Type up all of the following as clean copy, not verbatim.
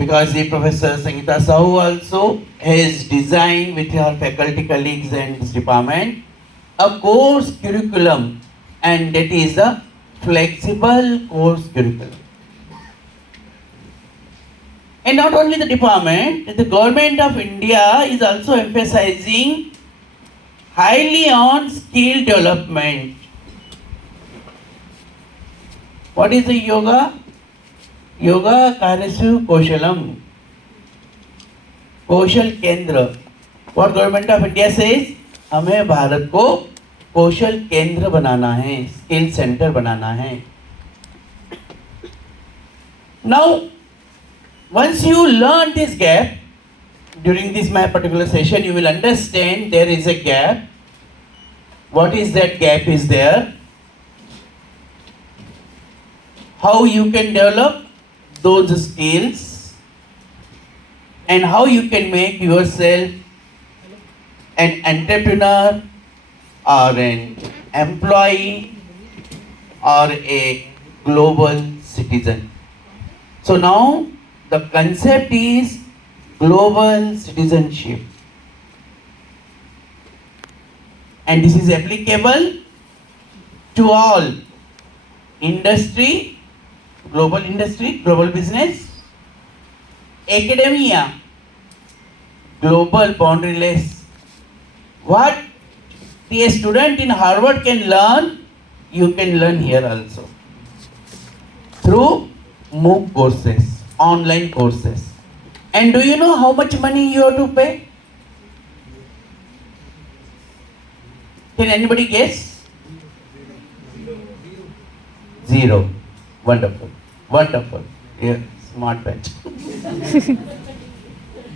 because the Professor Sangeeta Sahu also has designed with her faculty colleagues and this department a course curriculum, and that is a flexible course curriculum. And not only the department, the government of India is also emphasizing highly on skill development. What is the yoga? Yoga Karyasu Koshalam. कौशल केंद्र. What government of India says? हमें भारत को कौशल केंद्र बनाना है, skill centre बनाना है. Now, once you learn this gap, during this my particular session, you will understand there is a gap. What is that gap is there? How you can develop those skills and how you can make yourself an entrepreneur or an employee or a global citizen. So now the concept is global citizenship, and this is applicable to all industry, global business, academia, global boundaryless. What the student in Harvard can learn, you can learn here also through MOOC courses, online courses. And do you know how much money you have to pay? Can anybody guess? Zero. Wonderful. Wonderful. Yeah, smart batch.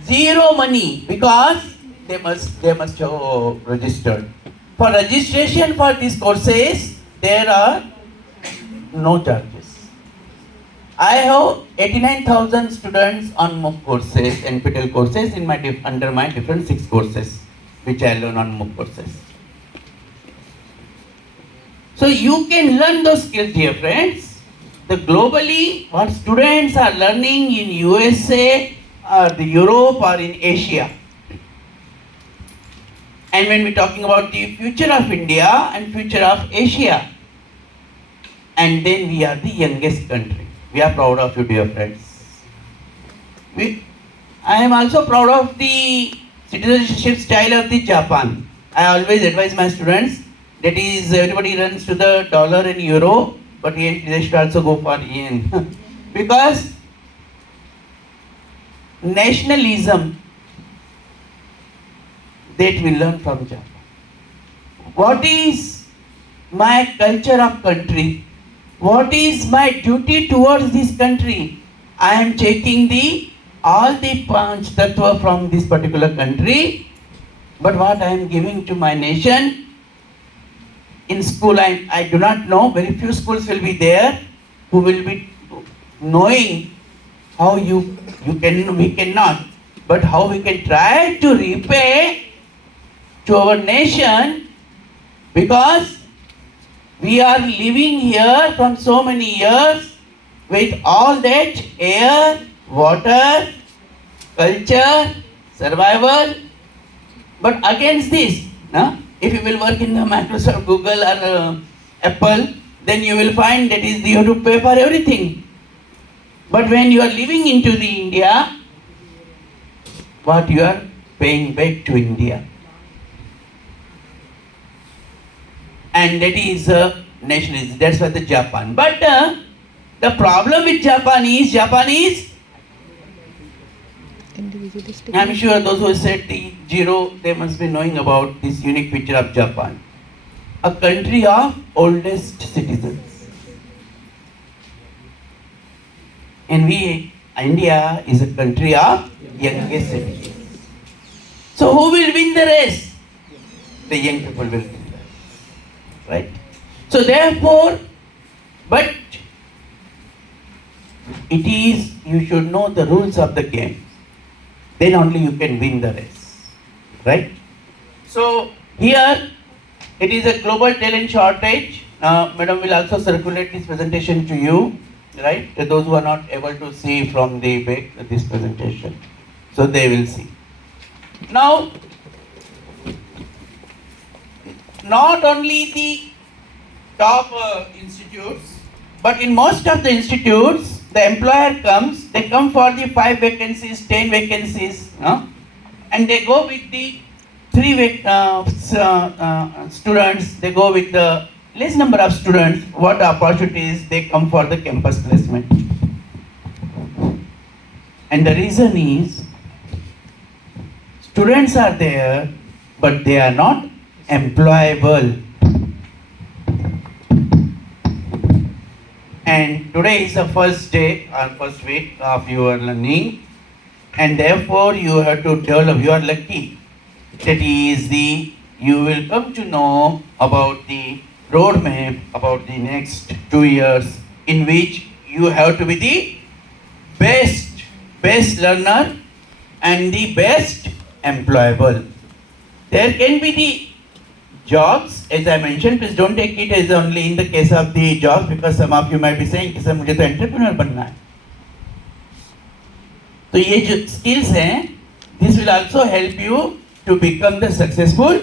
Zero money, because they must show registered. For registration for these courses, there are no charges. I have 89,000 students on MOOC courses and NPTEL courses in my under my different 6 courses, which I learn on MOOC courses. So you can learn those skills, dear friends. The globally, what students are learning in USA or the Europe or in Asia. And when we're talking about the future of India and future of Asia, and then we are the youngest country. We are proud of you, dear friends. I am also proud of the citizenship style of the Japan. I always advise my students, that is, everybody runs to the dollar and euro, but they should also go for yen. Because nationalism, that we learn from Japan. What is my culture of country? What is my duty towards this country? I am checking all the Panch Tattva from this particular country, but what I am giving to my nation, in school I do not know, very few schools will be there who will be knowing how we cannot, but how we can try to repay to our nation, because we are living here from so many years with all that air, water, culture, survival. But against this, if you will work in the Microsoft, Google or Apple, then you will find that is you have to pay for everything. But when you are living into the India, what you are paying back to India? And that is nationalism. That's why the Japan. But the problem with Japan is I'm sure those who said the zero, they must be knowing about this unique feature of Japan. A country of oldest citizens. And India is a country of youngest citizens. So who will win the race? The young people will win the race. Right? So therefore, but it is, you should know the rules of the game. Then only you can win the race. Right? So here, it is a global talent shortage. Madam will also circulate this presentation to you. right? Those who are not able to see from the back this presentation, so they will see. Now, not only the top institutes, but in most of the institutes, the employer comes, they come for the 5 vacancies, 10 vacancies, and they go with the 3 students, they go with the less number of students, what the opportunities, they come for the campus placement. And the reason is, students are there, but they are not employable. And today is the first day or first week of your learning, and therefore you have to develop. You are lucky that you will come to know about the roadmap about the next 2 years, in which you have to be the best learner and the best employable. There can be the jobs, as I mentioned, please don't take it as only in the case of the jobs, because some of you might be saying कि sir मुझे तो entrepreneur बनना है. तो ये जो skills हैं, this will also help you to become the successful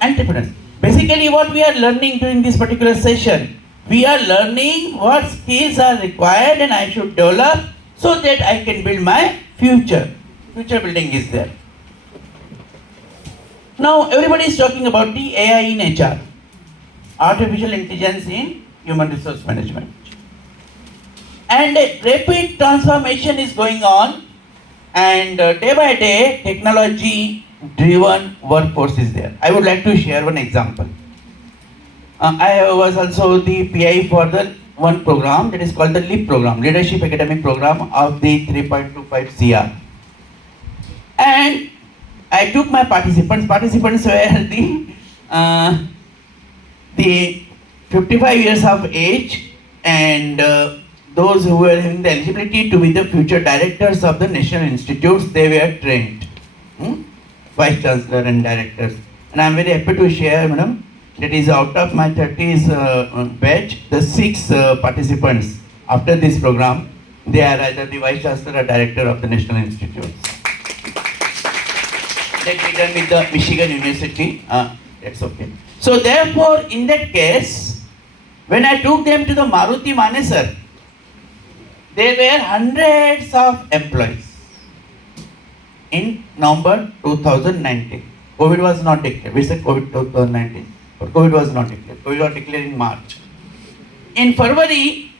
entrepreneurs. Basically, what we are learning during this particular session, we are learning what skills are required and I should develop so that I can build my future. Future building is there. Now, everybody is talking about the AI in HR, artificial intelligence in human resource management. And a rapid transformation is going on, and day by day, technology-driven workforce is there. I would like to share one example. I was also the PI for the one program that is called the LEAP program, Leadership Academic Program of the 3.25 CR. And I took my participants. Participants were the 55 years of age, and those who were having the eligibility to be the future directors of the national institutes. They were trained, vice chancellor and directors. And I am very happy to share, madam, that is out of my 30s batch, the 6 participants after this program, they are either the vice chancellor or director of the national institutes. That we done with the Michigan University. That's okay. So therefore, in that case, when I took them to the Maruti Manesar, there were hundreds of employees in November 2019. COVID was not declared. We said COVID 2019, but COVID was not declared. COVID was declared in March. In February,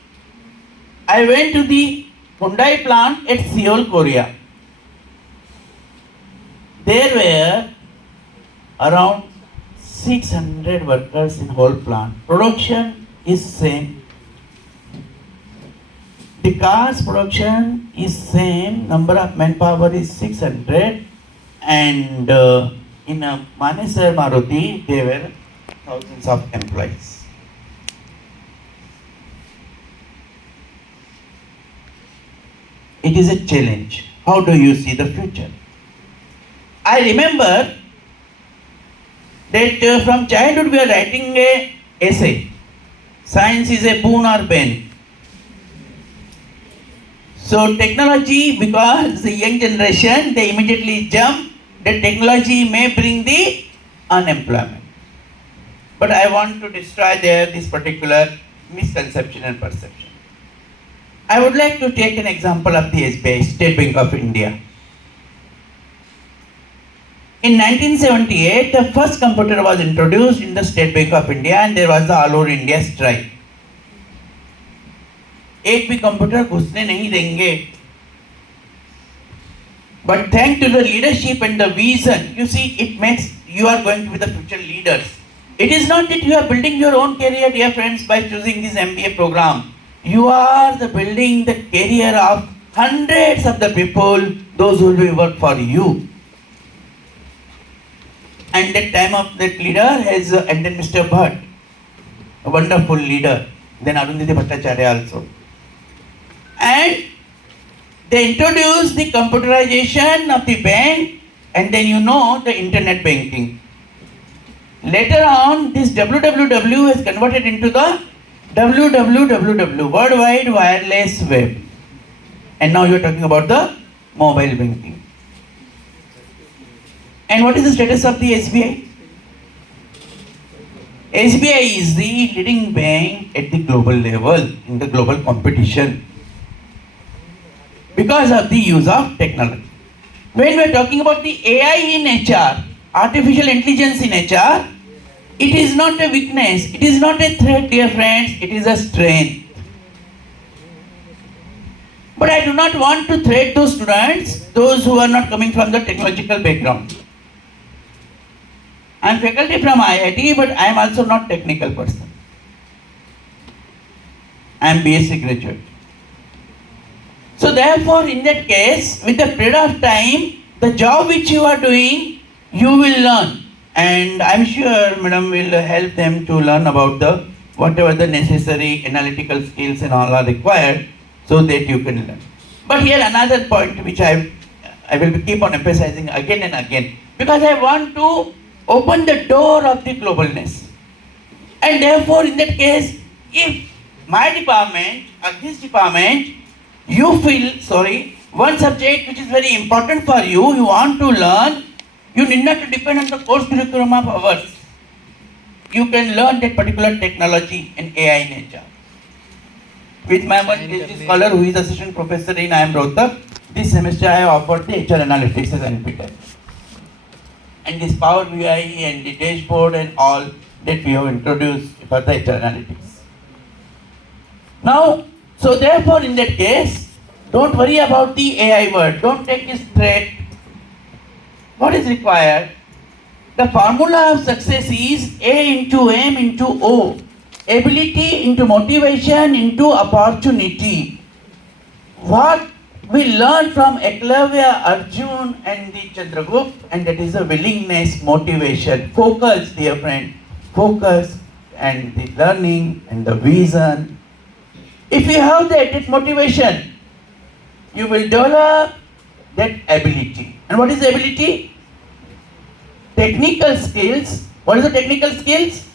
I went to the Hyundai plant at Seoul, Korea. There were around 600 workers in whole plant. Production is same. The cars production is same. Number of manpower is 600, and in Manesar Maruti there were thousands of employees. It is a challenge. How do you see the future? I remember that from childhood we are writing a essay. Science is a boon or bane. So technology, because the young generation, they immediately jump that technology may bring the unemployment. But I want to destroy this particular misconception and perception. I would like to take an example of the SBI, State Bank of India. In 1978, the first computer was introduced in the State Bank of India, and there was the All Over India strike. एक भी computer घुसने नहीं देंगे. But thanks to the leadership and the vision, you see, it makes you are going to be the future leaders. It is not that you are building your own career, dear friends, by choosing this MBA program. You are the building the career of hundreds of the people, those who will work for you. And that time of that leader has, and then Mr. Bhatt, a wonderful leader, then Arundhati Bhattacharya also. And they introduced the computerization of the bank, and then the internet banking. Later on, this www has converted into the www, World Wide Wireless Web. And now you are talking about the mobile banking. And what is the status of the SBI? SBI is the leading bank at the global level in the global competition because of the use of technology. When we are talking about the AI in HR, artificial intelligence in HR, it is not a weakness, it is not a threat, dear friends, it is a strength. But I do not want to threat those students, those who are not coming from the technological background. I am faculty from IIT, but I am also not technical person. I am BSc graduate. So therefore, in that case, with the period of time, the job which you are doing, you will learn. And I am sure Madam will help them to learn about the whatever the necessary analytical skills and all are required so that you can learn. But here another point which I will keep on emphasizing again and again, because I want to open the door of the globalness. And therefore, in that case, if my department or this department, you feel, one subject which is very important for you, you want to learn, you need not to depend on the course curriculum of ours. You can learn that particular technology in AI in HR. With my one PhD scholar who is assistant professor in IIM Rohtak, this semester I have offered the HR analytics as an NPTEL. And this Power BI and the dashboard and all that we have introduced for the HR analytics. Now, so therefore in that case, don't worry about the AI word, don't take it straight. What is required? The formula of success is A into M into O. Ability into motivation into opportunity. What we learn from Eklavya, Arjun and the Chandragupta, and that is a willingness, motivation, focus, dear friend, focus and the learning and the vision. If you have that motivation, you will develop that ability. And what is the ability? Technical skills. What is the technical skills?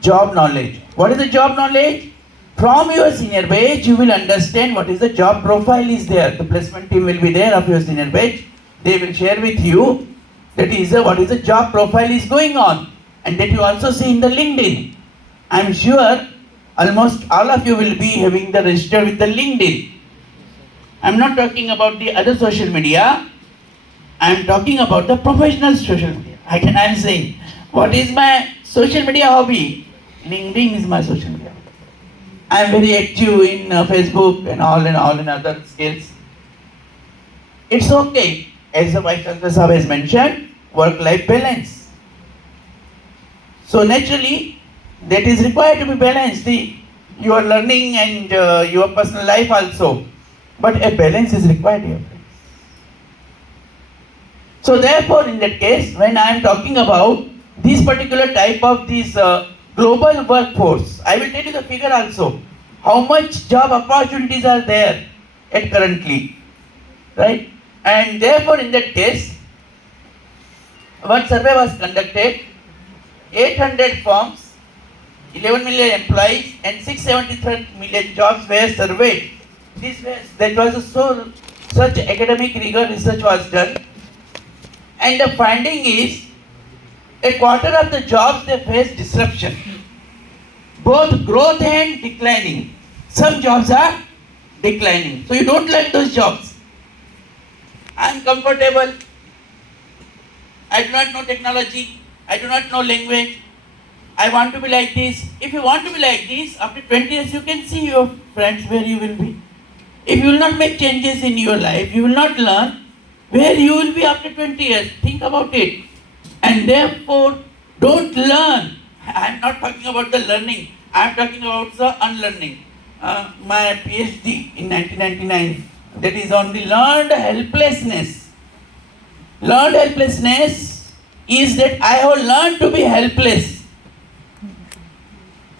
Job knowledge. What is the job knowledge? From your senior batch, you will understand what is the job profile is there. The placement team will be there of your senior batch. They will share with you that is what is the job profile is going on, and that you also see in the LinkedIn. I am sure almost all of you will be having the register with the LinkedIn. I am not talking about the other social media. I am talking about the professional social media. I am saying, what is my social media hobby? LinkedIn is my social media. I am very active in Facebook and all in other skills. It's okay, as the Vice Chancellor Sahab has mentioned, work-life balance. So naturally, that is required to be balanced. You are learning and your personal life also. But a balance is required here. So therefore, in that case, when I am talking about this particular type of this global workforce, I will tell you the figure also. How much job opportunities are there at currently, right? And therefore, in that case, one survey was conducted, 800 firms, 11 million employees, and 673 million jobs were surveyed. That was such academic rigor research was done, and the finding is a quarter of the jobs they face disruption, both growth and declining. Some jobs are declining, so you don't like those jobs. I am comfortable. I do not know technology. I do not know language. I want to be like this. If you want to be like this, after 20 years you can see your friends where you will be. If you will not make changes in your life, you will not learn where you will be after 20 years. Think about it. And therefore, don't learn. I am not talking about the learning. I am talking about the unlearning. My PhD in 1999, that is on the learned helplessness. Learned helplessness is that I have learned to be helpless.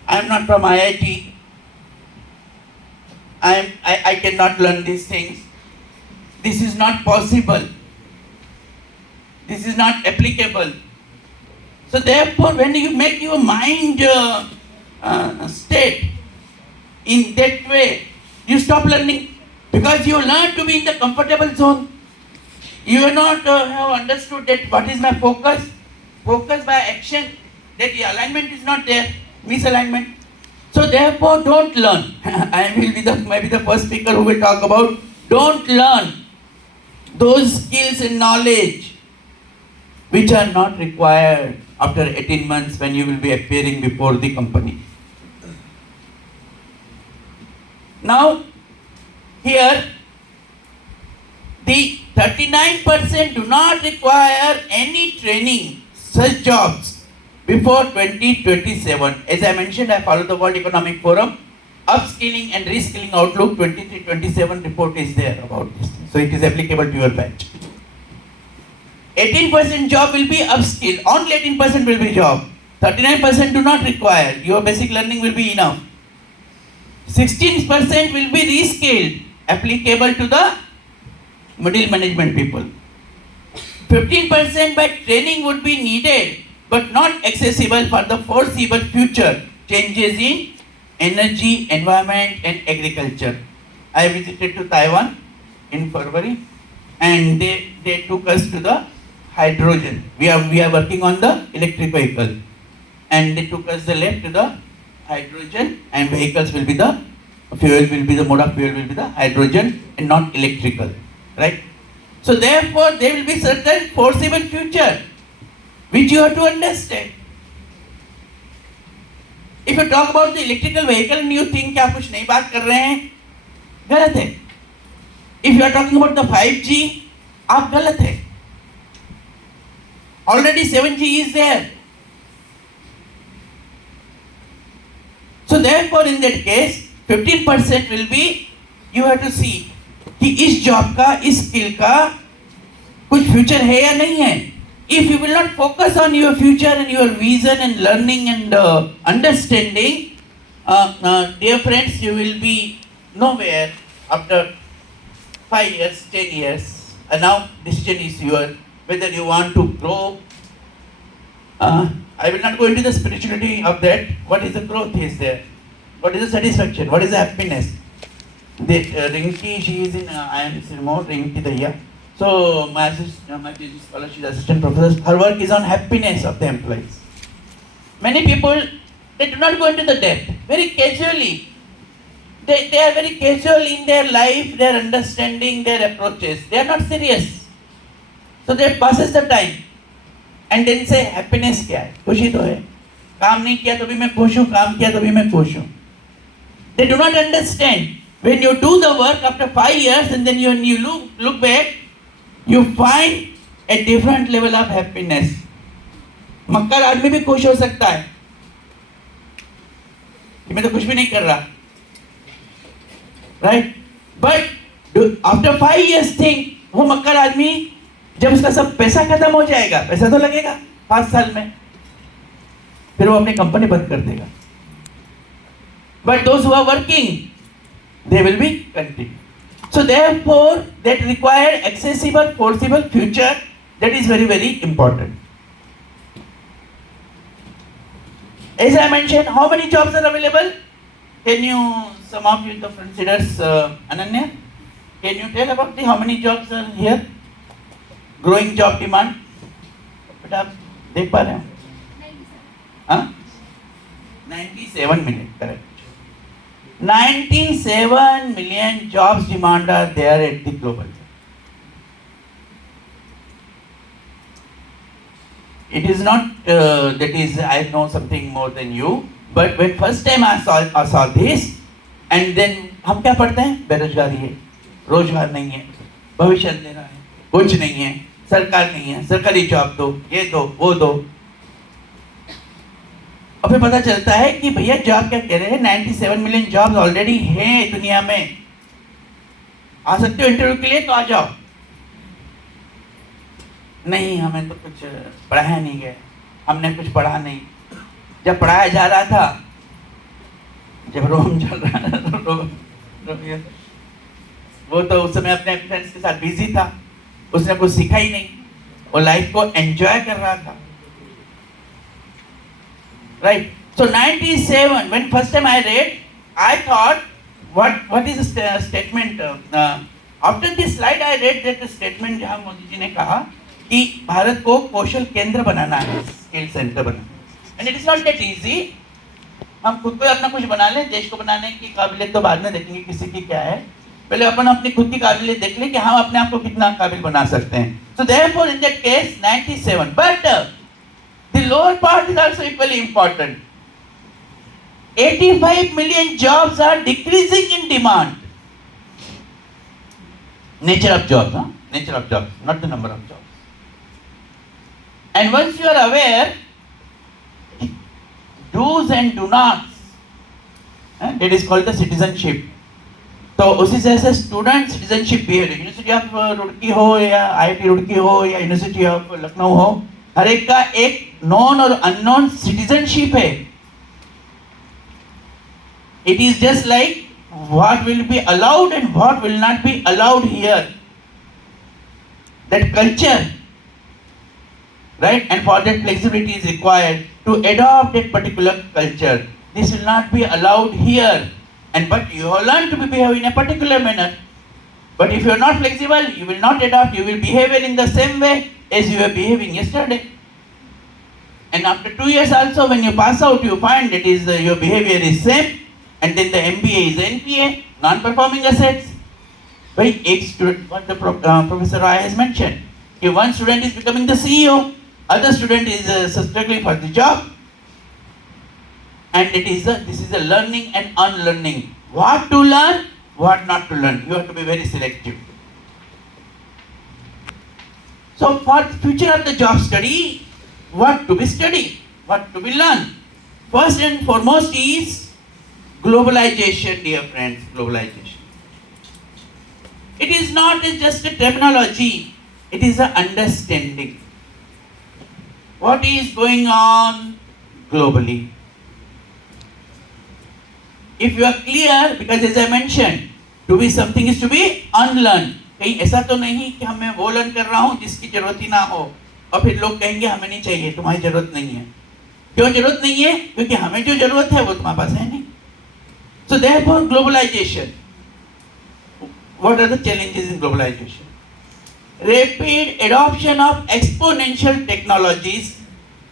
I am not from IIT. I cannot learn these things. This is not possible. This is not applicable. So therefore, when you make your mind state in that way, you stop learning because you learn to be in the comfortable zone. You have not have understood that what is my focus. Focus by action. That the alignment is not there. Misalignment. So therefore, don't learn. I will be maybe the first speaker who will talk about don't learn those skills and knowledge which are not required after 18 months when you will be appearing before the company. Now, here, the 39% do not require any training, such jobs, before 2027. As I mentioned, I follow the World Economic Forum. Upskilling and Reskilling Outlook 23-27 report is there about this. So it is applicable to your batch. 18% job will be upskill. Only 18% will be job. 39% do not require. Your basic learning will be enough. 16% will be reskilled, applicable to the middle management people. 15% by training would be needed, but not accessible for the foreseeable future changes in energy, environment and agriculture. I visited to Taiwan in February and they took us to the hydrogen. We are working on the electric vehicle and they took us the left to the hydrogen and vehicles will be the fuel will be the mode of fuel will be the hydrogen and not electrical, right? So therefore there will be certain foreseeable future which you have to understand. If you talk about the electrical vehicle and you think कि आप कुछ नई बात कर रहे हैं, गलत है. If you are talking about the 5G, आप गलत है. Already 7G is there. So therefore in that case 15% will be you have to see कि इस जॉब का इस स्किल का कुछ फ्यूचर है या नहीं है. If you will not focus on your future and your vision and learning and understanding, dear friends, you will be nowhere after 5 years, 10 years. And now decision is yours whether you want to grow. I will not go into the spirituality of that. What is the growth is there? What is the satisfaction? What is the happiness? Rinki, she is in IMC remote, Rinki Daya. So my PhD scholar, she is assistant professor. Her work is on happiness of the employees. Many people, they do not go into the depth. Very casually. They are very casual in their life, their understanding, their approaches. They are not serious. So they passes the time. And then say happiness क्या है? खुशी तो है. काम नहीं किया तो भी मैं खुश हूँ, काम किया तो भी मैं खुश हूँ. They do not understand. When you do the work after 5 years and then you look back, you find a different level of happiness. मक्कार आदमी भी खुश हो सकता है कि मैं तो कुछ भी नहीं कर रहा, right? But after 5 years think वो मक्कार आदमी जब उसका सब पैसा खत्म हो जाएगा, पैसा तो लगेगा 5 साल में, फिर वो अपनी कंपनी बंद कर देगा. But those who are working, they will be continuing. So therefore, that require accessible, foreseeable future. That is very, very important. As I mentioned, how many jobs are available? Can you, some of you, the considers Ananya? Can you tell about how many jobs are here? Growing job demand. But आप देख पा रहे हो? हाँ? 97 million, correct. 97 million jobs demand are there at the global. It is not that is I know something more than you, but when first time I saw this, and then हम क्या पढ़ते हैं? बेरोजगारी है, रोजगार नहीं है, भविष्य अंधेरा है, कुछ नहीं है, सरकार नहीं है, सरकारी जॉब दो, ये दो, वो दो. और फिर पता चलता है कि भैया जॉब क्या कह रहे हैं, 97 मिलियन जॉब्स ऑलरेडी हैं दुनिया में. आ सकते हो इंटरव्यू के लिए तो आ जाओ. नहीं, हमें तो कुछ पढ़ाया नहीं गया, हमने कुछ पढ़ा नहीं. जब पढ़ाया जा रहा था, जब रोम चल रहा था तो वो तो उस समय अपने फ्रेंड्स के साथ बिजी था, उसने कुछ सीखा ही नहीं, वो लाइफ को एंजॉय कर रहा था. Right. So 97, when first time I read, I thought, what is the statement? After this slide, I read that the statement जहाँ मोदी जी ने कहा कि भारत को कौशल केंद्र बनाना है, स्किल सेंटर बनाना है, and it is not that easy. हम खुद को अपना कुछ बना लें, देश को बनाने की काबिलियत तो बाद में देखेंगे किसी की क्या है, पहले अपन अपनी खुद की काबिलियत देख लें कि हम अपने आप को कितना काबिल बना सकते हैं. So therefore, in that case, 97. But the lower part is also equally important. 85 million jobs are decreasing in demand. Nature of jobs, huh? Nature of jobs, not the number of jobs. And once you are aware, do's and do nots, that is called the citizenship. तो उसी जैसे student citizenship भी है, university of Roorkee हो या IIT Roorkee हो या university of Lucknow हो, हर एक का एक नॉन और अननोन सिटीजनशिप है. It is just like what will be allowed and what will not be allowed here. That culture, right? And for that flexibility is required to adopt that particular culture. This will not be allowed here. And but you have learned to behave in a particular manner. But if you are not flexible, you will not adapt. You will behave in the same way as you were behaving yesterday. And after 2 years also, when you pass out, you find that is your behavior is same. And then the MBA is NPA, non-performing assets. Right? Each student, what the Professor Roy has mentioned, if one student is becoming the CEO, other student is struggling for the job. And this is a learning and unlearning. What to learn, what not to learn. You have to be very selective. So for the future of the job study, what to be studied, what to be learned. First and foremost is globalization, dear friends, globalization. It is not just a terminology, it is an understanding. What is going on globally? If you are clear, because as I mentioned, to be something is to be unlearned. कहीं ऐसा तो नहीं कि हमें वो learn कर रहा हूँ जिसकी जरूरत ही ना हो और फिर लोग कहेंगे हमें नहीं चाहिए, तुम्हारी जरूरत नहीं है. क्यों जरूरत नहीं है? क्योंकि हमें जो जरूरत है वो तुम्हारे पास है नहीं. So therefore, globalization. What are the challenges in globalization? Rapid adoption of exponential technologies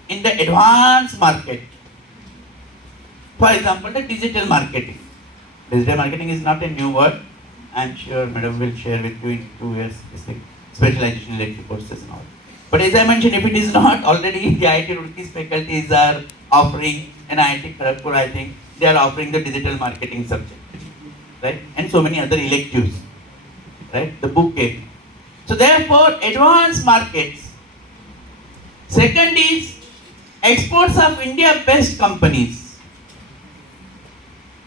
in the advanced market. For example, the digital marketing. Digital marketing is not a new word. I am sure Madam will share with you in 2 years this thing, specialization related courses and all. But as I mentioned, if it is not, already the IIT Roorkee's faculties are offering, and IIT Kharagpur, I think, they are offering the digital marketing subject, right? And so many other electives, right? The book came. So therefore, advanced markets. Second is exports of India-based companies.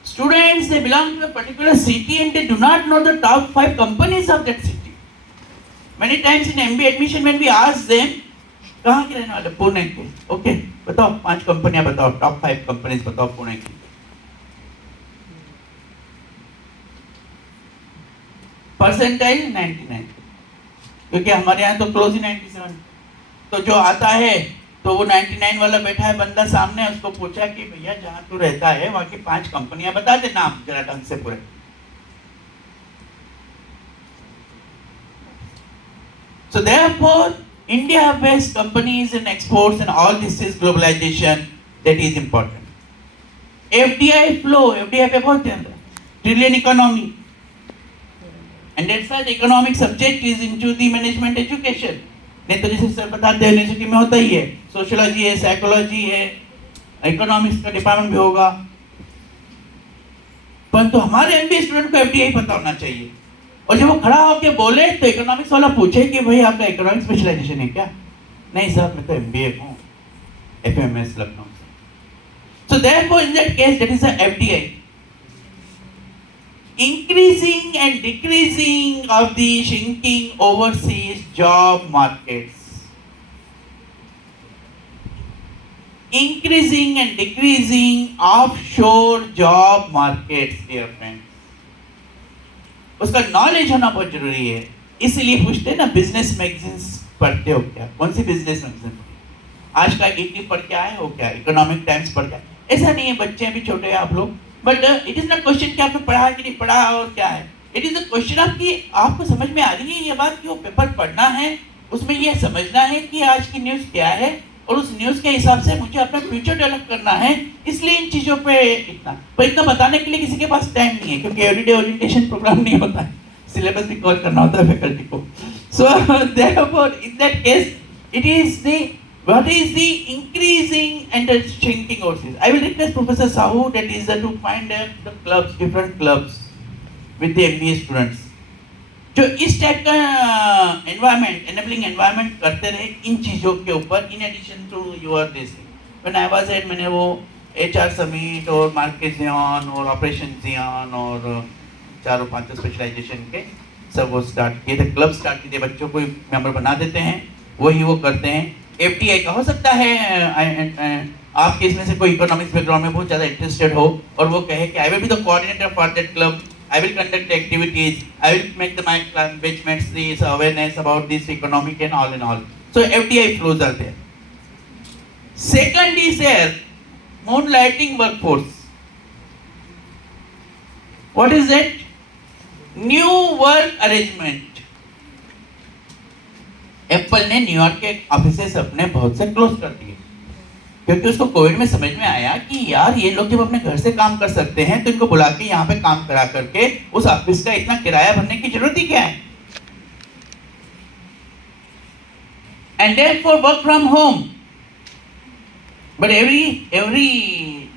Students, they belong to a particular city and they do not know the top 5 companies of that city. Many times in MBA admission, when we ask them, कहाँ के रहने वाले? पुणे के. Okay, बताओ 5 कंपनियां बताओ, top 5 companies बताओ पुणे की. परसेंटाइल 99, क्योंकि हमारे यहाँ तो क्लोज ही 97. तो जो आता है तो वो 99 वाला बैठा है बंदा सामने, उसको पूछा कि भैया जहाँ तू रहता है वहाँ की 5 कंपनियां बता दे, नाम जरा ढंग से पूरे. So therefore, India-based companies and exports and all this is globalization, that is important. FDI flow, FDI पे बहुत ध्यान दो. Trillion economy. And that's why the economic subject is into the management education. नहीं तो जैसे सर बताते हैं university में होता ही है, सोशियोलॉजी है, साइकोलॉजी है, इकोनॉमिक्स का डिपार्टमेंट भी होगा. परंतु हमारे एमबीए स्टूडेंट को एफडीआई पता होना चाहिए. और जब वो खड़ा होकर बोले तो इकोनॉमिक्स वाला पूछे कि भाई आपका इकोनॉमिक्स स्पेशलाइजेशन है क्या? नहीं सर, मैं तो एमबीए हूँ एफएमएस लखनऊ से. सो therefore in that case that is a FDI. Increasing and decreasing of the shrinking overseas job markets. Increasing and decreasing offshore job markets, dear friends. उसका नॉलेज होना बहुत जरूरी है. इसीलिए पूछते हैं ना, बिजनेस मैगजीन्स पढ़ते हो क्या? कौन सी बिजनेस मैगजीन? आज का ईटी पढ़ के आए हो क्या? इकोनॉमिक टाइम्स पढ़ के? ऐसा नहीं है, बच्चे भी छोटे हैं आप लोग, but it is not question कि आपने पढ़ा कि नहीं पढ़ा और क्या है. It is a question of कि आपको समझ में आ रही है ये बात कि वो पेपर पढ़ना है, उसमें ये समझना है कि आज की न्यूज़ क्या है और उस न्यूज़ के हिसाब से मुझे अपना फ्यूचर डेवलप करना है. इसलिए इन चीज़ों पे इतना बताने के लिए किसी के पास टाइम नहीं है, क्योंकि एवरीडे ओरिएंटेशन प्रोग्राम नहीं होता है, सिलेबस भी कवर करना होता है फैकल्टी को. सो therefore in that case it is the what is the increasing and the shrinking courses. I will request Professor Sahu that is to find the clubs, different clubs with the MBA students जो इस type का environment, enabling environment करते रहे इन चीज़ों के ऊपर, in addition to your this. When I was at, मैंने वो HR समिट और मार्केट जियान और ऑपरेशन जियान और चारों पांचों स्पेशलाइजेशन के सब वो स्टार्ट किए थे, क्लब स्टार्ट किए थे, बच्चों को मेंबर बना देते हैं, वही वो करते हैं. FTI का हो सकता है आपके इसमें से कोई इकोनॉमिक्स बैकग्राउंड में बहुत ज़्यादा इंटरेस्टेड हो और वो कहे कि I will be the coordinator for that club, I will conduct activities, I will make my batchmates this awareness about this economic and all. So FDI flows are there. Second is there, moonlighting workforce. What is that? New work arrangement. Apple ने New York के offices अपने बहुत से close कर दिए, क्योंकि उसको Covid में समझ में आया कि यार ये लोग जब अपने घर से काम कर सकते हैं तो इनको बुला के यहाँ पे काम करा करके उस ऑफिस का इतना किराया भरने की जरूरत ही क्या है. And therefore work from home. But every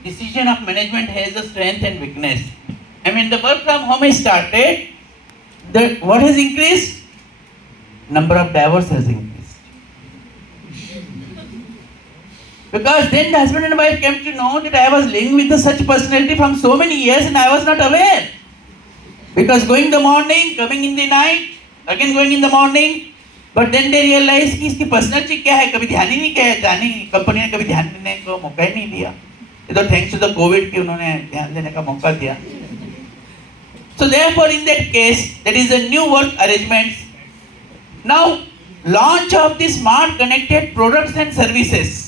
decision of management has a strength and weakness. I mean the work from home is started, the what has increased? Number of divorce has increased. Because then the husband and wife came to know that I was living with such personality from so many years and I was not aware. Because going in the morning, coming in the night, again going in the morning, but then they realized कि इसकी personality क्या है, कभी ध्यान ही नहीं किया, जाने company ने कभी ध्यान देने को मौका ही नहीं दिया. ये तो thanks to the COVID कि उन्होंने ध्यान देने का मौका दिया. So therefore in that case, that is a new work arrangements. Now launch of the smart connected products and services.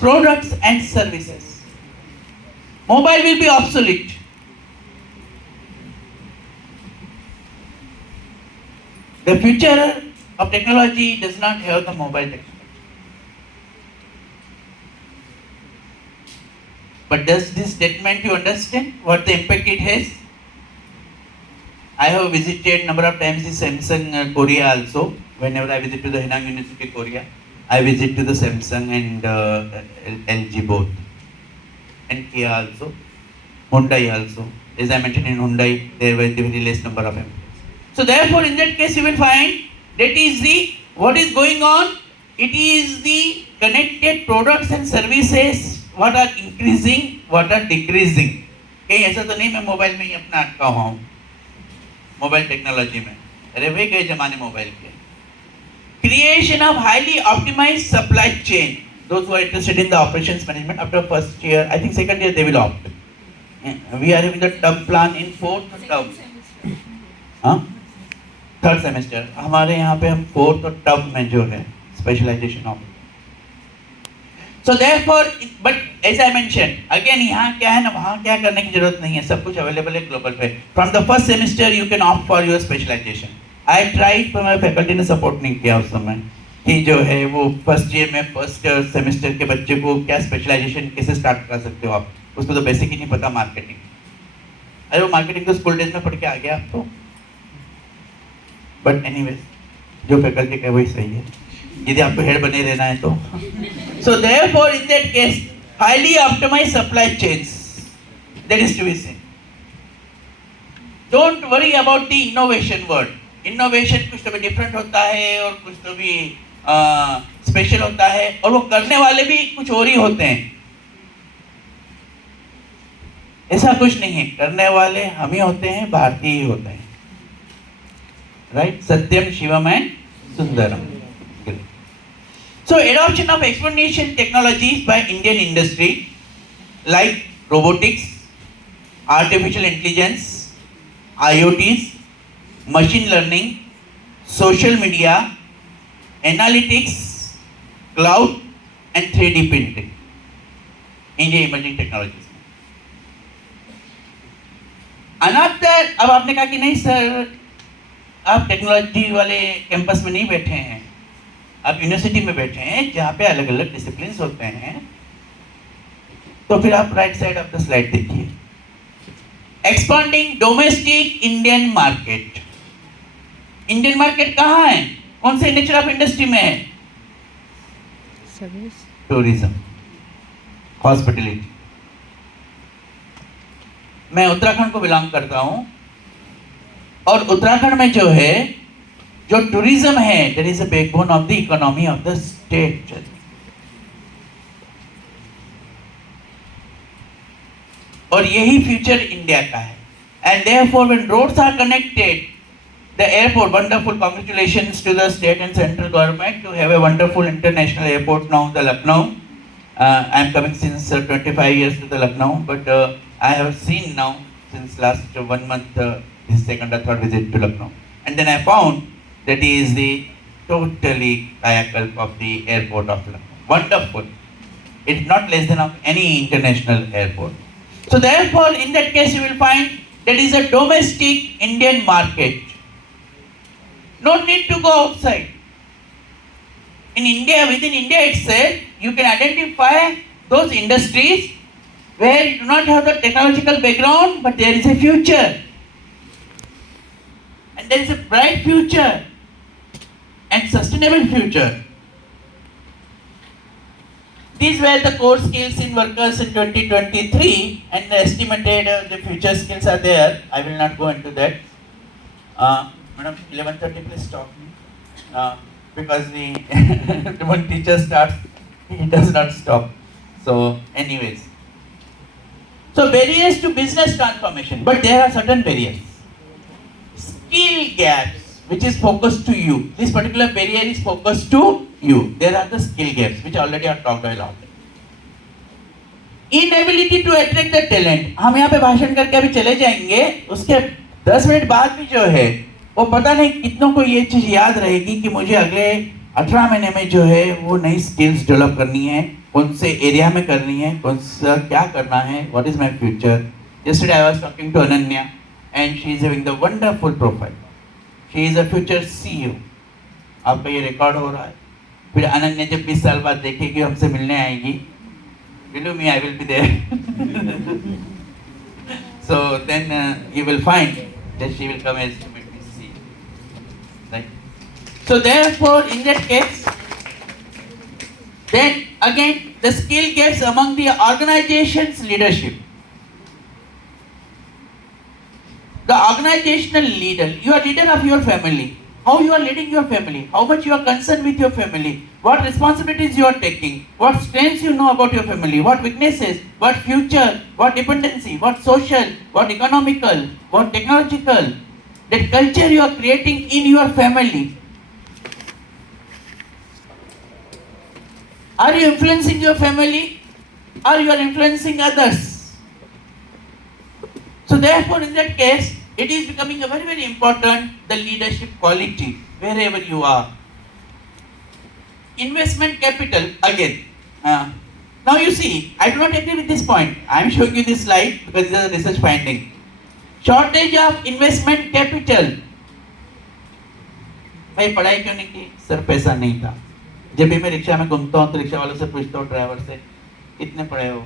Products and services. Mobile will be obsolete. The future of technology does not have the mobile technology. But does this statement you understand what the impact it has? I have visited number of times the Samsung Korea also. Whenever I visit to the Henang University Korea, I visit to the Samsung and LG both, and Kia also, Hyundai also. As I mentioned in Hyundai, there were the very less number of employees. So therefore, in that case, you will find that is the what is going on. It is the connected products and services what are increasing, what are decreasing. कहीं ऐसा तो नहीं मैं mobile में ही अपना अटका हुआ हूँ, मोबाइल टेक्नोलॉजी में. अरे भाई कई जमाने मोबाइल के. Creation of highly optimized supply chain. Those who are interested in the operations management after first year, I think second year they will opt. We are having the term plan in fourth term. Third semester हमारे यहाँ पे हम fourth और term में जो है specialisation of. So therefore but as I mention again, यहाँ क्या है ना, वहाँ क्या करने की जरूरत नहीं है, सब कुछ अवेलेबल है ग्लोबल पे. From the first semester you can opt for your specialisation. I tried पर मेरे फैकल्टी ने सपोर्ट नहीं किया उस समय कि जो है वो फर्स्ट ईयर में फर्स्ट सेमेस्टर के बच्चे को क्या स्पेशलाइजेशन कैसे स्टार्ट कर सकते हो आप, उसको तो बेसिक ही नहीं पता मार्केटिंग. अरे वो मार्केटिंग तो स्कूल डेज में पढ़ के आ गया आपको. बट एनीवेज जो फैकल्टी का वही सही है यदि आपको हेड बने रहना है तो. So therefore in that case highly optimised supply chains, that is to be seen. Don't worry about the innovation word. Innovation कुछ तो भी डिफरेंट होता है और कुछ तो भी स्पेशल होता है, और वो करने वाले भी कुछ और ही होते हैं. ऐसा कुछ नहीं है, करने वाले हम ही होते हैं, भारतीय ही होते हैं. Right? Satyam Shivam and Sundaram. So adoption of exponential technologies by Indian industry like robotics, artificial intelligence, IoTs, machine learning, social media, analytics, cloud and 3D printing. India emerging technologies. Another, अब आपने कहा कि नहीं सर आप टेक्नोलॉजी वाले campus में नहीं बैठे हैं, आप यूनिवर्सिटी में बैठे हैं जहाँ पे अलग अलग डिसिप्लिन होते हैं। तो फिर आप right side of the slide देखिए, expanding domestic Indian market. Indian market कहाँ है, कौन से नेचर ऑफ इंडस्ट्री में है? Tourism, hospitality. मैं उत्तराखंड को बिलोंग करता हूं और उत्तराखंड में जो है जो टूरिज्म है that is a backbone of the economy of the state. और यही फ्यूचर इंडिया का है। And therefore when roads are connected, the airport, wonderful, congratulations to the state and central government to have a wonderful international airport now, the Lucknow. I am coming since 25 years to the Lucknow, but I have seen now since last 1 month this second or third visit to Lucknow, and then I found that is the totally kayakalp of the airport of Lucknow. Wonderful. It's not less than of any international airport. So therefore, in that case, you will find that is a domestic Indian market. No need to go outside. In India, within India itself, you can identify those industries where you do not have the technological background, but there is a future. And there is a bright future and sustainable future. These were the core skills in workers in 2023, and the estimated the future skills are there. I will not go into that. Madam, 11:30 please stop me. Because when teacher starts, he does not stop. So anyways. So barriers to business transformation, but there are certain barriers. Skill gaps, which is focused to you. This particular barrier is focused to you. There are the skill gaps, which already are talked a lot. Inability to attract the talent. हम यहाँ पे भाषण करके अभी चले जाएंगे, उसके 10 minute बाद भी जो है वो पता नहीं कितनों को ये चीज़ याद रहेगी कि मुझे अगले 18 महीने में जो है वो नई स्किल्स डेवलप करनी है, कौन से एरिया में करनी है, कौन सा क्या करना है, what is my future. yesterday I was talking to Ananya and she is having the wonderful profile. She is a future CEO. आपका ये रिकॉर्ड हो रहा है। फिर अनन्या जब 20 साल बाद देखेगी हमसे मिलने आएगी, believe me I will be there. So then you will find that she will come as right. So therefore, in that case, then again the skill gaps among the organization's leadership. The organizational leader, you are leader of your family. How you are leading your family? How much you are concerned with your family? What responsibilities you are taking? What strengths you know about your family? What weaknesses? What future? What dependency? What social? What economical? What technological? That culture you are creating in your family. Are you influencing your family or you are influencing others? So therefore, in that case, it is becoming a very, very important, the leadership quality wherever you are. Investment capital again. Now you see, I do not agree with this point. I am showing you this slide because this is a research finding. Shortage of investment capital. भाई पढ़ाई क्यों नहीं की? Sir पैसा नहीं था। जब भी मैं रिक्शा में घूमता हूँ तो रिक्शा वालों से पूछता हूँ, ड्राइवर से, कितने पढ़े हो?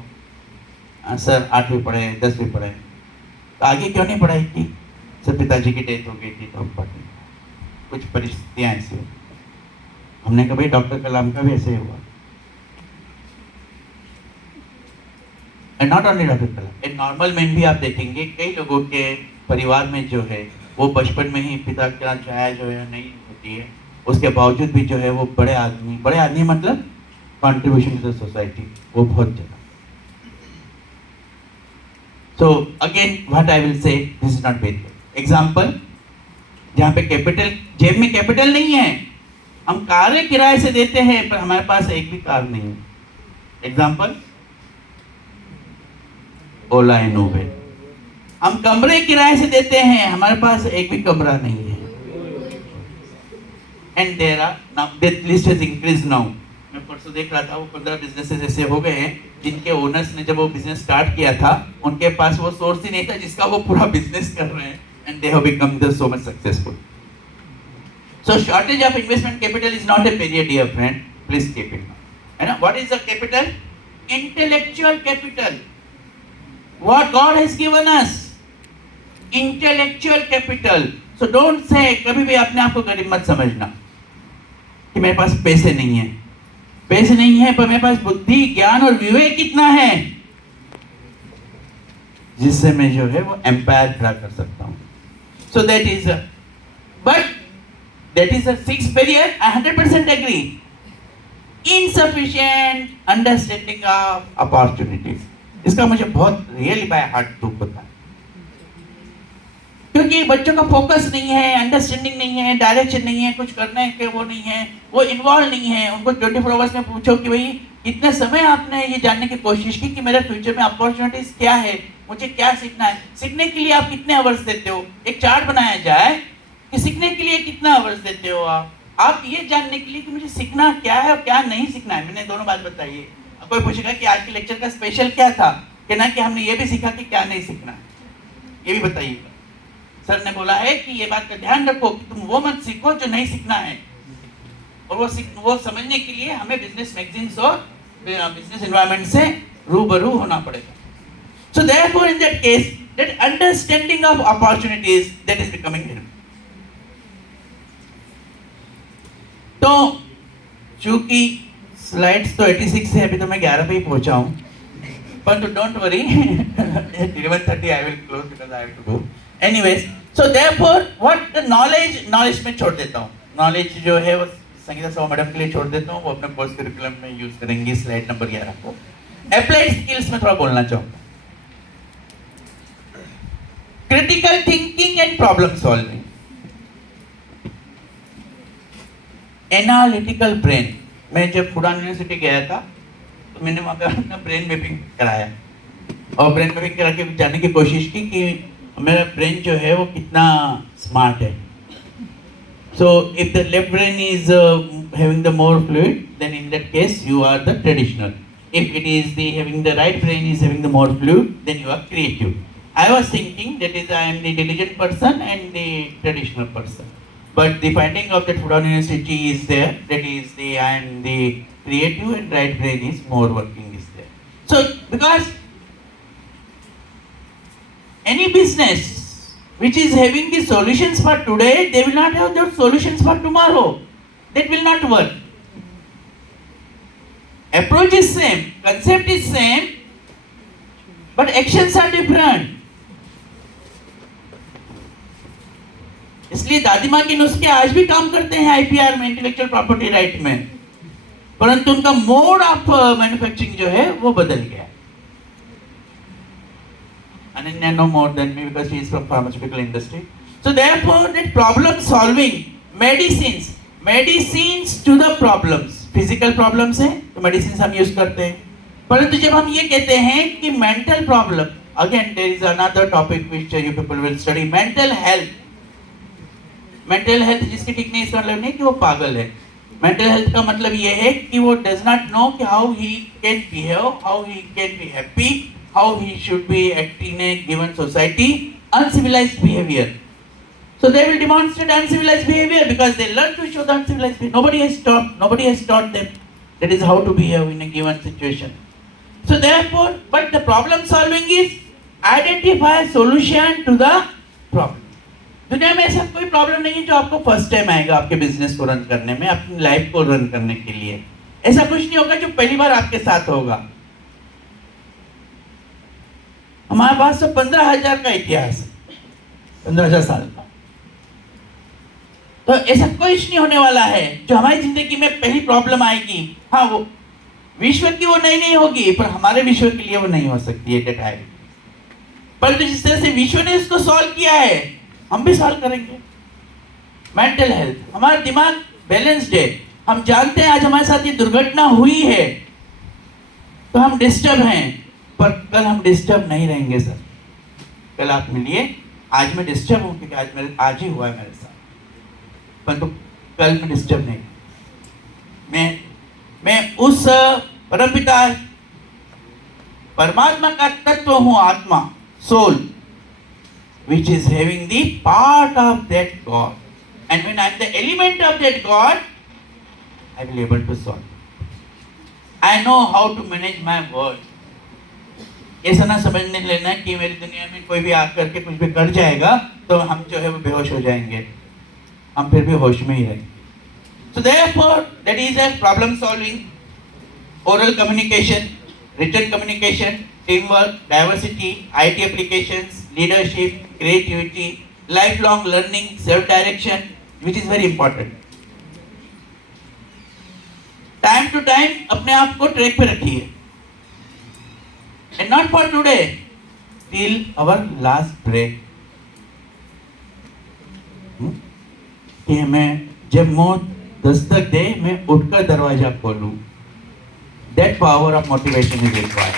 सर 8वीं पढ़े, 10वीं पढ़े। तो आगे क्यों नहीं पढ़ाई की? सर पिताजी की डेथ हो गई थी तो हम पढ़े, कुछ परिस्थितियाँ ऐसी हो। हमने कहा भाई डॉक्टर कलाम का भी ऐसे हुआ। नॉट ओनली डॉक्टर कलाम, एक नॉर्मल मैन भी आप देखेंगे, कई लोगों के परिवार में जो है वो बचपन में ही पिता का छाया जो है नहीं होती है, उसके बावजूद भी जो है वो बड़े आदमी मतलब कंट्रीब्यूशन टू द सोसाइटी वो बहुत ज़्यादा। So again what I will say, this is not very example जहाँ पे कैपिटल, जेब में कैपिटल नहीं है, हम कारें किराए से देते हैं पर हमारे पास एक भी कार नहीं है। Example Ola and Uber. हम कमरे किराए से देते हैं, हमारे पास एक भी कमरा नहीं है। And there are now, that list has increased now. मैं परसों देख रहा था, वो 15 बिजनेसेस ऐसे हो गए हैं जिनके ओनर्स ने जब वो बिजनेस स्टार्ट किया था उनके पास वो सोर्स ही नहीं था जिसका वो पूरा बिजनेस कर रहे हैं, and they have become the so much successful. So shortage of investment capital is not a barrier, dear friend. Please keep it. And what is the capital? Intellectual capital. What God has given us. Intellectual capital. So don't say, कभी भी अपने आप को गरीब मत समझना कि मेरे पास पैसे नहीं है. पैसे नहीं है पर मेरे पास बुद्धि, ज्ञान और विवेक कितना है जिससे मैं जो है वो एम्पायर खड़ा कर सकता हूँ. So that is but that is a sixth barrier. I 100% agree. Insufficient understanding of opportunities. इसका मुझे बहुत रियली बाय हार्ट दुख होता है क्योंकि बच्चों का फोकस नहीं है, अंडरस्टैंडिंग नहीं है, डायरेक्शन नहीं है, कुछ करने के वो नहीं है, वो इन्वॉल्व नहीं है. उनको 24 आवर्स में पूछो कि भाई कितने समय आपने ये जानने की कोशिश की कि मेरे फ्यूचर में अपॉर्चुनिटीज क्या है, मुझे क्या सीखना है. सीखने के लिए आप कितने आवर्स देते हो? एक चार्ट बनाया जाए कि सीखने के लिए कितना आवर्स देते हो आप ये जानने के लिए कि मुझे सीखना क्या है और क्या नहीं सीखना है. मैंने दोनों बात बताई है. कोई पूछेगा कि आज के लेक्चर का स्पेशल क्या था, कहना कि हमने ये भी सीखा कि क्या नहीं सीखना है, ये भी बताइएगा. सर ने बोला है कि ये बात का ध्यान रखो कि तुम वो मत सीखो जो नहीं सीखना है, और वो समझने के लिए हमें बिजनेस मैगजीन्स और बिजनेस एनवायरनमेंट से रूबरू होना पड़ेगा. सो therefore in that case that understanding of opportunities that is becoming hidden. तो चूंकि स्लाइड्स तो 86 है, अभी तो मैं 11 पे ही पहुंचा हूं, पर don't worry 11:30 I will close because I have to go. Anyways, so therefore what the knowledge में छोड़ देता हूं. नॉलेज जो है वो संगीता सौ मैडम के लिए छोड़ देता हूं, वो अपने कोर्स करिकुलम में यूज करेंगी. स्लाइड नंबर 11 को अप्लाइड स्किल्स में थोड़ा बोलना चाहूंगा. Critical thinking and problem solving, analytical brain. मैं जब फुडान यूनिवर्सिटी गया था तो मैंने वहाँ पे अपना ब्रेन मैपिंग कराया और ब्रेन मैपिंग करा के जानने की कोशिश की कि मेरा ब्रेन जो है वो कितना स्मार्ट है. So if the left brain is having the more fluid then in that case you are the traditional. If it is the having the right brain is having the more fluid then you are creative. I was thinking that is I am the diligent person and the traditional person. But the finding of that Fudan University is there, that is the and the creative and right brain is more working is there. So because any business which is having the solutions for today, they will not have the solutions for tomorrow. That will not work. Approach is same, concept is same, but actions are different. इसलिए दादी माँ के नुस्खे आज भी काम करते हैं आईपीआर में, इंटेलेक्चुअल प्रॉपर्टी राइट में, परंतु उनका मोड ऑफ मैन्युफैक्चरिंग जो है वो बदल गया. Ananya know more than me because she is from pharmaceutical industry. So therefore that problem solving, medicines to the problems, physical problems है तो medicines हम यूज करते हैं, परंतु जब हम ये कहते हैं कि mental problem, again there is another topic which you people will study, mental health. Mental health जिसकी ठीक नहीं, इसका मतलब नहीं कि वो पागल है. मेंटल हेल्थ का मतलब ये है कि वो डज नॉट नो कि how he can behave, how he can be happy, how he should be act in a given society. Uncivilised behaviour. So they will demonstrate uncivilised behaviour because they learn to show the uncivilised behaviour. nobody has taught them that is how to behave in a given situation. So therefore, but the problem solving is identify a solution to the problem. दुनिया में ऐसा कोई problem नहीं है जो आपको first time आएगा आपके बिजनेस को रन करने में, अपनी लाइफ को रन करने के लिए. ऐसा कुछ नहीं होगा जो पहली बार आपके साथ होगा. हमारे पास तो 15,000 का इतिहास है, 15,000 साल का. तो ऐसा कुछ नहीं होने वाला है जो हमारी जिंदगी में पहली प्रॉब्लम आएगी. हाँ, वो विश्व की वो नहीं होगी, पर हमारे विश्व के लिए वो नहीं हो सकती है. परंतु जिस तरह से विश्व ने इसको सॉल्व किया है हम भी सॉल्व करेंगे. मेंटल हेल्थ, हमारा दिमाग बैलेंस्ड है. हम जानते हैं आज हमारे साथ ये दुर्घटना हुई है तो हम डिस्टर्ब हैं, पर कल हम डिस्टर्ब नहीं रहेंगे. सर कल आप मिलिए, आज मैं डिस्टर्ब हूँ क्योंकि आज ही हुआ है मेरे साथ, परंतु कल मैं डिस्टर्ब नहीं. मैं मैं उस परमपिता परमात्मा का तत्व हूँ, आत्मा, soul, which is having the part of that God. And when I am the element of that God, I will be able to solve. I know how to manage my world. ऐसा ना समझने लेना कि मेरी दुनिया में कोई भी आकर के कुछ भी कर जाएगा तो हम जो है वो बेहोश हो जाएंगे, हम फिर भी होश में ही रहेंगे. So therefore, that is a problem solving, oral communication, written communication, teamwork, diversity, IT applications, leadership, creativity, lifelong learning, self-direction, which is very important. Time to time अपने आप को ट्रैक पे रखिए. And not for today, till our last breath. कि मैं जब मौत दस्तक दे मैं उठकर दरवाजा खोलूं. That power of motivation is required.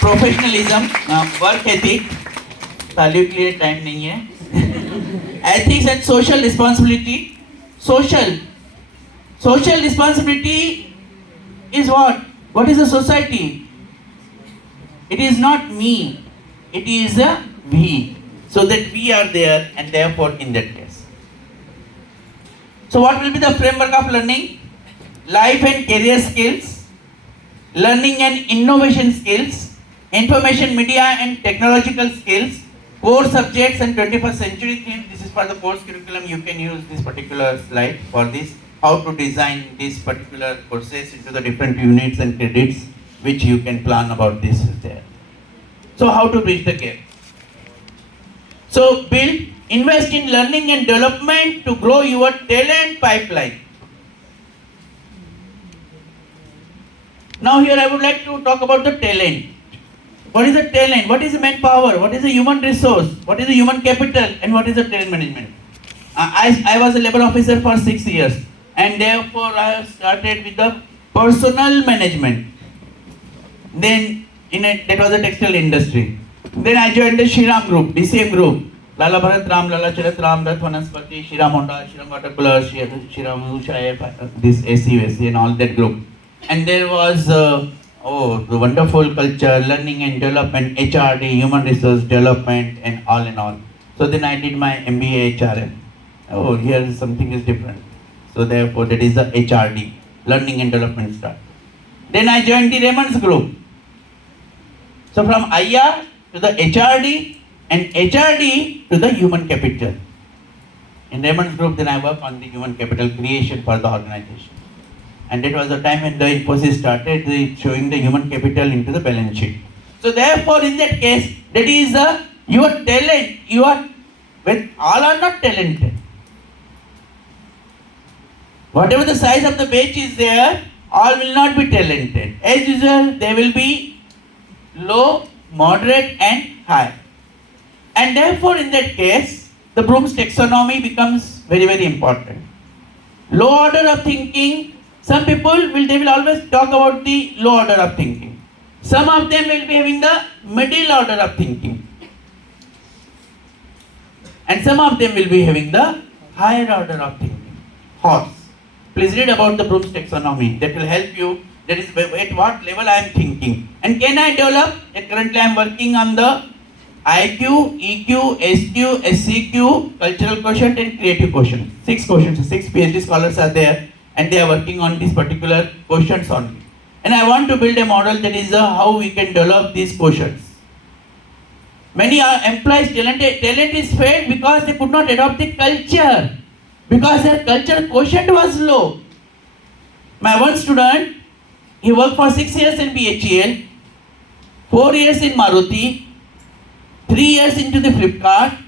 Professionalism, work ethic, तालियों के लिए टाइम नहीं है. Ethics and social responsibility. Social responsibility is what? What is a society? It is not me, it is a we. So that we are there and therefore in that case. So what will be the framework of learning? Life and career skills, learning and innovation skills, information media and technological skills, core subjects and 21st century themes. This is for the course curriculum. You can use this particular slide for this. How to design these particular courses into the different units and credits which you can plan about this is there. So how to bridge the gap? So invest in learning and development to grow your talent pipeline. Now here I would like to talk about the talent. What is the talent? What is the manpower? What is the human resource? What is the human capital? And what is the talent management? I was a labor officer for 6 years and therefore I have started with the personal management. Then that was a textile industry. Then I joined the Shriram Group, DCM Group. Lala Bharat Ram, Lala Charat Ram, Rath Vanaspati, Shriram Honda, Shriram Watercolor, Shriram Usha, this AC and all that group. And there was the wonderful culture, learning and development, HRD, human resource development and all in all. So then I did my MBA HRM. Oh, here something is different. So therefore that is the HRD, learning and development start. Then I joined the Raymond's Group. So from IR to the HRD and HRD to the human capital. In Raymond's Group then I work on the human capital creation for the organization. And that was the time when the Infosys started showing the human capital into the balance sheet. So therefore in that case, that is your talent, when all are not talented. Whatever the size of the batch is there, all will not be talented. As usual, they will be low, moderate and high. And therefore in that case, the Bloom's taxonomy becomes very, very important. Low order of thinking, some people will always talk about the low order of thinking. Some of them will be having the middle order of thinking. And some of them will be having the higher order of thinking. Horse. Please read about the Bloom's taxonomy. That will help you. That is at what level I am thinking. And can I develop? Currently I am working on the IQ, EQ, SQ, SCQ, cultural quotient and creative quotient. 6 quotients. 6 PhD scholars are there. And they are working on these particular quotients only. And I want to build a model that is how we can develop these quotients. Many employees talent is failed because they could not adopt the culture. Because their culture quotient was low. My one student, he worked for 6 years in BHEL, 4 years in Maruti, 3 years into the Flipkart,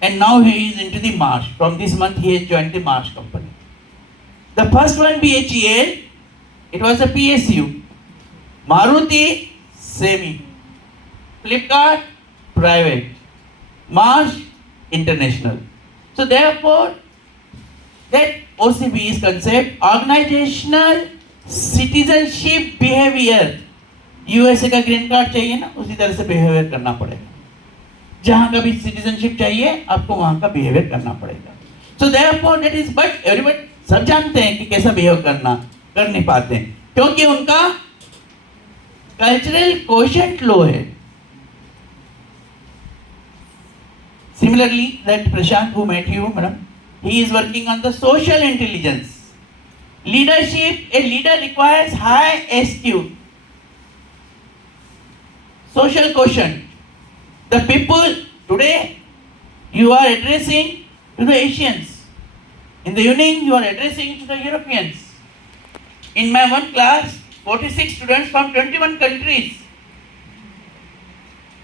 and now he is into the Marsh. From this month he has joined the Marsh company. The first one BHEL, it was a PSU. Maruti, semi. Flipkart, private. Marsh, international. So therefore, that OCB is concept, organizational citizenship behavior. USA का green card चाहिए ना, उसी तरह से behaviour करना पड़ेगा. जहाँ का भी सिटीजनशिप चाहिए, आपको वहाँ का बिहेवियर करना पड़ेगा. So therefore that is, but everybody सब जानते हैं कि कैसा बिहेव करना. कर नहीं पाते हैं, क्योंकि उनका कल्चरल कोशेंट लो है. Similarly, that Prashant who met you, madam, he is working on the social intelligence. Leadership, a leader requires high SQ, social quotient. The people today you are addressing to the Asians. In the evening you are addressing to the Europeans. In my one class, 46 students from 21 countries.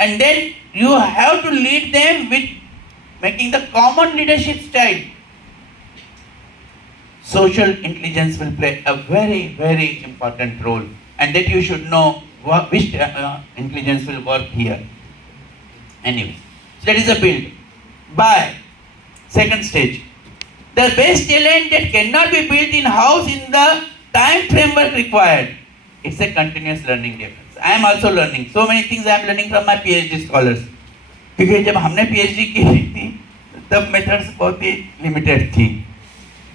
And then you have to lead them with making the common leadership style. Social intelligence will play a very, very important role, and that you should know which intelligence will work here. Anyway, so that is a build. By second stage, the best talent that cannot be built in house in the time framework required. It's a continuous learning difference. I am also learning. So many things I am learning from my PhD scholars. क्योंकि जब हमने PhD की थी तब methods बहुत ही limited थी.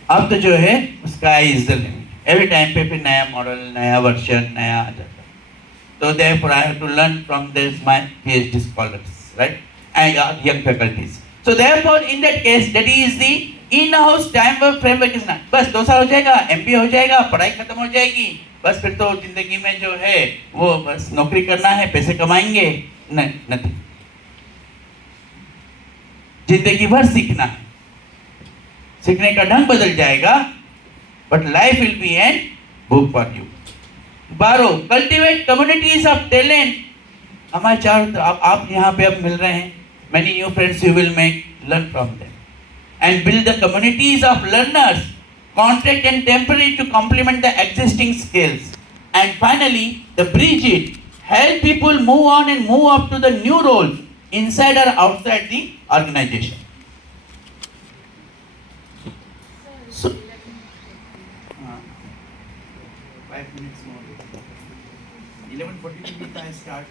अब तो जो है sky is the limit. Every time पे फिर नया मॉडल, नया वर्जन, नया आ जाता है. तो therefore I have to learn from this my PhD scholars, right, and young faculties. So therefore in that case that is the in-house time work framework is not. बस 2 साल हो जाएगा, MBA हो जाएगा, पढ़ाई खत्म हो जाएगी, बस फिर तो जिंदगी में जो है वो बस नौकरी करना है, पैसे कमाएंगे. नहीं, जिंदगी भर सीखना है. सीखने का ढंग बदल जाएगा, but life will be an book for you. 12, cultivate communities of talent. हमारे चारों आप यहाँ पे अब मिल रहे हैं. Many new friends you will make, learn from them. And build the communities of learners, contract and temporary to complement the existing skills. And finally, the bridge it, help people move on and move up to the new roles inside or outside the organization. So, 5 minutes more. 11:42 I start.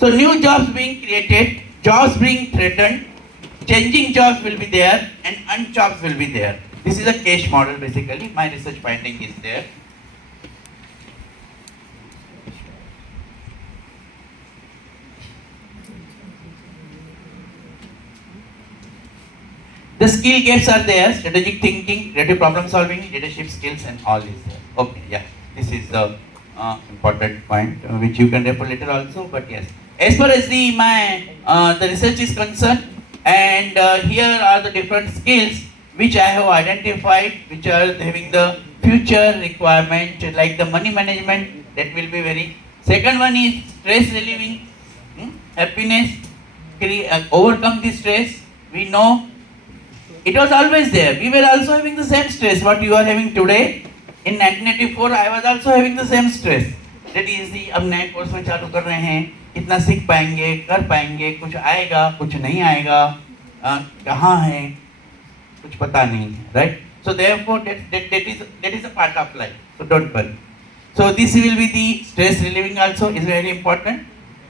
So new jobs being created, jobs being threatened, changing jobs will be there, and unjobs will be there. This is a case model basically. My research finding is there. The skill gaps are there: strategic thinking, creative problem solving, leadership skills, and all is there. Okay, yeah, this is the important point which you can refer later also. But yes, as far as the research is concerned, and here are the different skills which I have identified, which are having the future requirement, like the money management, that will be very. Second one is stress relieving, happiness, overcome the stress. We know it was always there. We were also having the same stress what you are having today. In 1984 I was also having the same stress. That is the अब नए course में चालू कर रहे हैं, कितना सीख पाएंगे, कर पाएंगे, कुछ आएगा, कुछ नहीं आएगा, कहाँ है, कुछ पता नहीं है, right? So therefore that is a part of life. So don't worry. So this will be the stress relieving also is very important.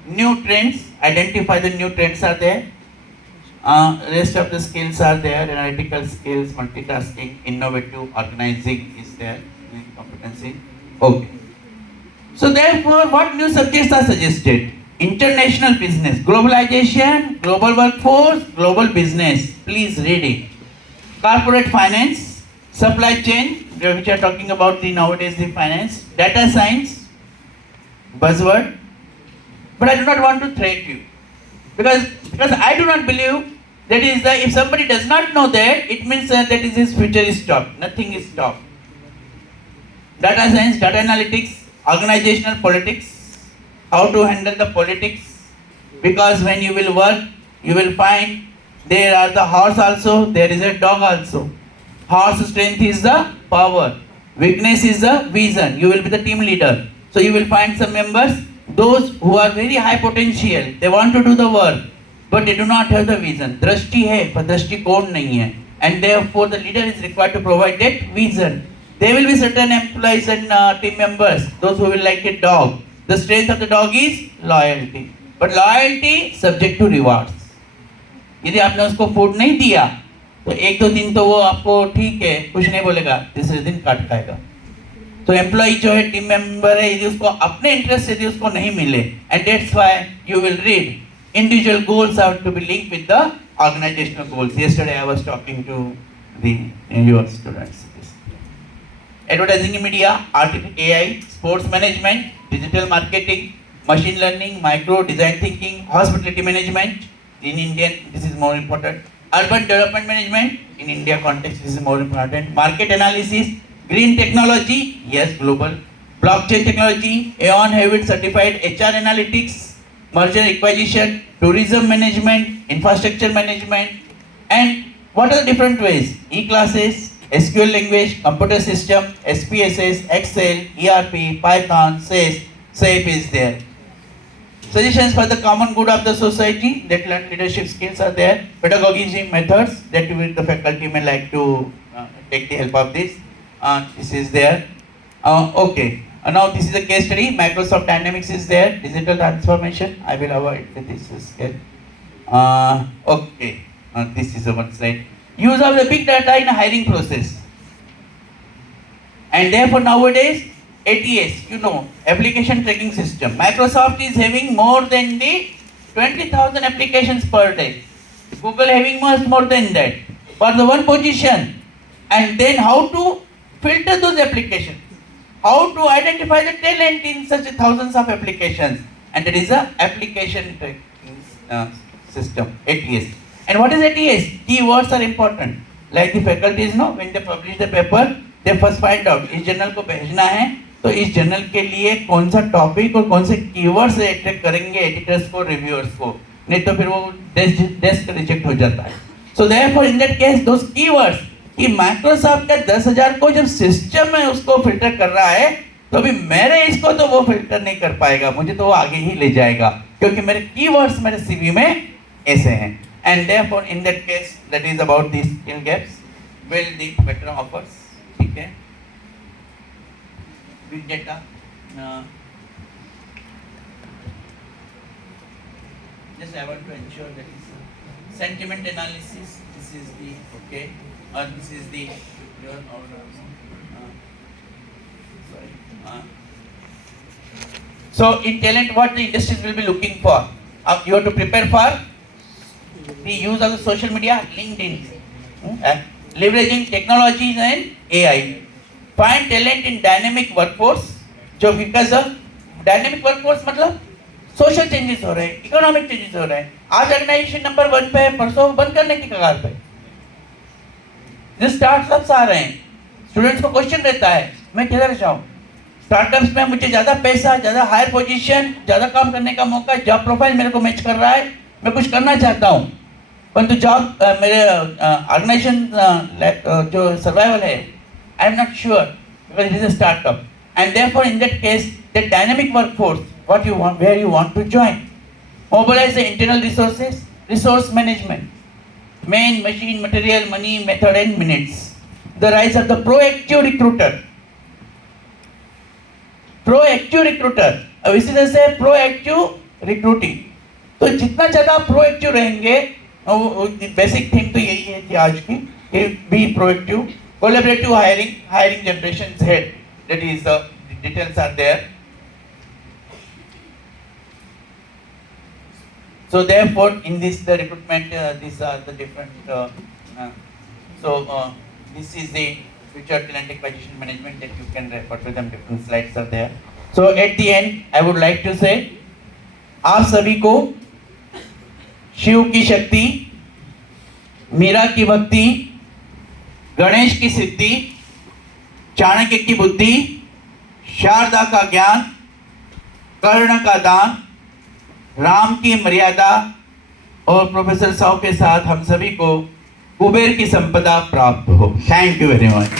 New trends, identify the new trends are there. Rest of the skills are there: analytical skills, multitasking, innovative, organizing is there, competency. Okay. So therefore, what new subjects are suggested? International business, globalization, global workforce, global business. Please read it. Corporate finance, supply chain, which are talking about the nowadays the finance, data science, buzzword. But I do not want to threat you. Because I do not believe that is the, if somebody does not know that, it means that is his future is stopped. Nothing is stopped. Data science, data analytics, organizational politics, how to handle the politics. Because when you will work, you will find there are the horse also, there is a dog also. Horse strength is the power, weakness is the vision. You will be the team leader. So you will find some members, those who are very high potential, they want to do the work, but they do not have the vision. Drashti hai, पर दृष्टिकोण नहीं है, and therefore the leader is required to provide that vision. There will be certain employees and team members, those who will like a dog. The strength of the dog is loyalty, but loyalty subject to rewards. यदि आपने उसको food नहीं दिया, तो एक दो दिन तो वो आपको ठीक है कुछ नहीं बोलेगा, तीसरे दिन काट खाएगा। तो एम्प्लॉय जो है टीम मेंबर है, यदि उसको अपने इंटरेस्ट से यदि उसको नहीं मिले, and that's why you will read individual goals have to be linked with the organisational goals. Yesterday I was talking to the your students. Advertising media, AI, sports management, digital marketing, machine learning, micro design thinking, hospitality management in Indian, this is more important. Urban development management in India context, this is more important. Market analysis, green technology, yes, global. Blockchain technology, Aon Hewitt certified HR analytics, merger acquisition, tourism management, infrastructure management, and what are the different ways? E-classes, SQL language, computer system, SPSS, Excel, ERP, Python, SAP is there. Suggestions for the common good of the society, that leadership skills are there. Pedagogy methods that the faculty may like to take the help of this. This is there. Okay. Now this is a case study. Microsoft Dynamics is there. Digital transformation. I will avoid this scale. Okay. This is one slide. Use of the big data in a hiring process. And therefore nowadays, ATS, you know, application tracking system. Microsoft is having more than the 20,000 applications per day. Google having much more than that. For the one position. And then how to filter those applications. How to identify the talent in such thousands of applications. And that is a application tracking system, ATS. And what is ATS? Keywords are important. Like the faculties know, when they publish the paper, they first find out इस journal को भेजना है तो इस journal के लिए कौन सा टॉपिक और कौन से कीवर्ड से अट्रैक्ट करेंगे एडिटर्स को, रिव्यूअर्स को, नहीं तो फिर वो डेस्क रिजेक्ट हो जाता है। सो therefore in that case those keywords कि माइक्रोसॉफ्ट का 10,000 को जब सिस्टम में उसको फिल्टर कर रहा है तो अभी मेरे इसको तो वो फिल्टर नहीं कर पाएगा, मुझे तो वो आगे ही ले जाएगा क्योंकि मेरे कीवर्ड्स मेरे सीवी में ऐसे हैं। And therefore in that case that is about the skill gaps, build the better offers. ठीक है, big data, just I want to ensure that is sentiment analysis, this is the okay, or this is the your sorry, so in talent what the industries will be looking for, you have to prepare for the use of the social media, LinkedIn, leveraging technologies and AI. Find talent in dynamic workforce, जो because dynamic workforce मतलब social changes हो रहे हैं, economic changes हो रहे हैं। आज organisation number 1 पे है, परसों बंद करने की कगार पे। स्टार्टअप्स आ रहे हैं, स्टूडेंट्स को क्वेश्चन रहता है मैं किधर जाऊँ? स्टार्टअप्स में मुझे ज़्यादा पैसा, ज़्यादा हायर पोजीशन, ज़्यादा काम करने का मौका, जॉब प्रोफाइल मेरे को मैच कर रहा है, मैं कुछ करना चाहता हूँ, परंतु जॉब मेरे ऑर्गेनाइजेशन जो सर्वाइवल है, I am not sure because it is a startup, and therefore in that case the dynamic workforce, what you want, where you want to join, mobilize the internal resources, resource management, man, machine, material, money, method and minutes. The rise of the proactive recruiter. Proactive recruiter, इसी तरह से proactive recruiting. तो जितना ज़्यादा proactive रहेंगे, basic thing तो यही है कि आज की be proactive. Collaborative hiring generation head, that is the details are there. So therefore in this the recruitment, these are the different this is the future talent acquisition management that you can refer to them, different slides are there. So at the end I would like to say आप सभी को शिव की शक्ति, मीरा की भक्ति, गणेश की सिद्धि, चाणक्य की बुद्धि, शारदा का ज्ञान, कर्ण का दान, राम की मर्यादा और प्रोफेसर साव के साथ हम सभी को कुबेर की संपदा प्राप्त हो। Thank you very much.